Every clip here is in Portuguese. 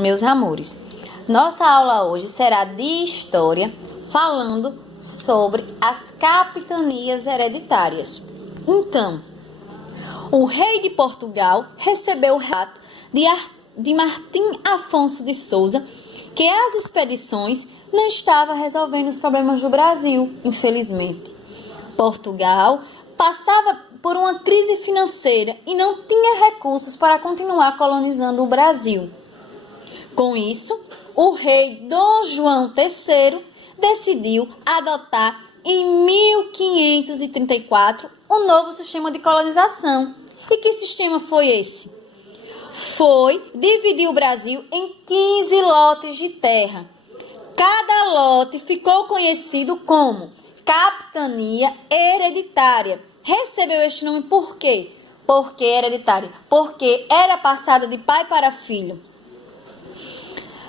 Meus amores, nossa aula hoje será de história, falando sobre as capitanias hereditárias. Então, o rei de Portugal recebeu o relato de Martim Afonso de Souza que as expedições não estavam resolvendo os problemas do Brasil, infelizmente. Portugal passava por uma crise financeira e não tinha recursos para continuar colonizando o Brasil. Com isso, o rei Dom João III decidiu adotar em 1534 um novo sistema de colonização. E que sistema foi esse? Foi dividir o Brasil em 15 lotes de terra. Cada lote ficou conhecido como capitania hereditária. Recebeu este nome por quê? Porque hereditária. Porque era passada de pai para filho.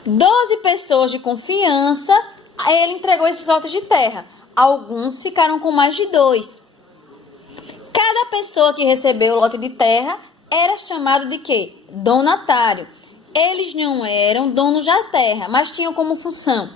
12 pessoas de confiança, ele entregou esses lotes de terra. Alguns ficaram com mais de 2. Cada pessoa que recebeu o lote de terra era chamado de quê? Donatário. Eles não eram donos da terra, mas tinham como função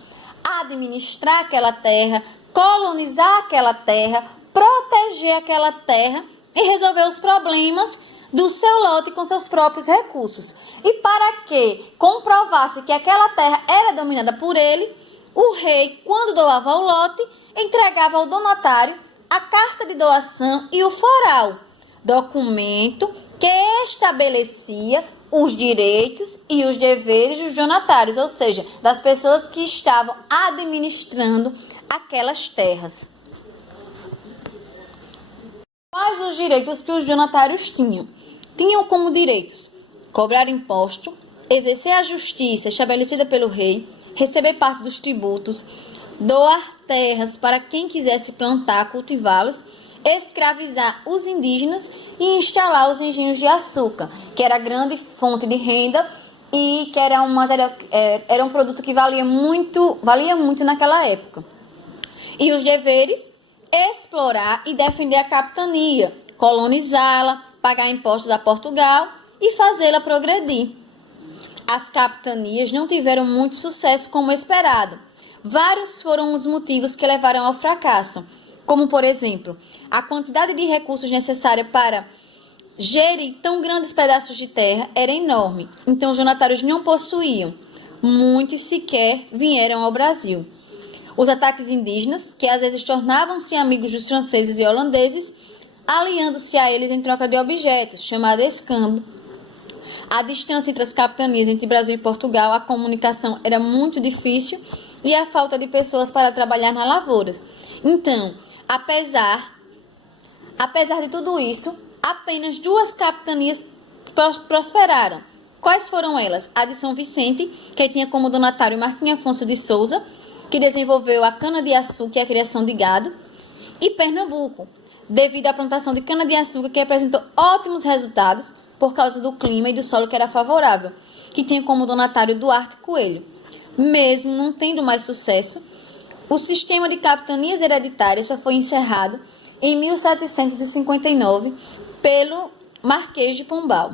administrar aquela terra, colonizar aquela terra, proteger aquela terra e resolver os problemas do seu lote com seus próprios recursos. E para que comprovasse que aquela terra era dominada por ele, o rei, quando doava o lote, entregava ao donatário a carta de doação e o foral, documento que estabelecia os direitos e os deveres dos donatários, ou seja, das pessoas que estavam administrando aquelas terras. Quais os direitos que os donatários tinham? Tinham como direitos cobrar imposto, exercer a justiça estabelecida pelo rei, receber parte dos tributos, doar terras para quem quisesse plantar, cultivá-las, escravizar os indígenas e instalar os engenhos de açúcar, que era a grande fonte de renda e que era era um produto que valia muito naquela época. E os deveres: explorar e defender a capitania, colonizá-la, pagar impostos a Portugal e fazê-la progredir. As capitanias não tiveram muito sucesso como esperado. Vários foram os motivos que levaram ao fracasso, como, por exemplo, a quantidade de recursos necessária para gerir tão grandes pedaços de terra era enorme, então os donatários não possuíam. Muitos sequer vieram ao Brasil. Os ataques indígenas, que às vezes tornavam-se amigos dos franceses e holandeses, aliando-se a eles em troca de objetos, chamado escambo. A distância entre as capitanias, entre Brasil e Portugal, a comunicação era muito difícil e a falta de pessoas para trabalhar na lavoura. Então, apesar de tudo isso, apenas 2 capitanias prosperaram. Quais foram elas? A de São Vicente, que tinha como donatário Martim Afonso de Souza, que desenvolveu a cana-de-açúcar e a criação de gado, e Pernambuco, devido à plantação de cana-de-açúcar, que apresentou ótimos resultados por causa do clima e do solo que era favorável, que tinha como donatário Duarte Coelho. Mesmo não tendo mais sucesso, o sistema de capitanias hereditárias só foi encerrado em 1759 pelo Marquês de Pombal.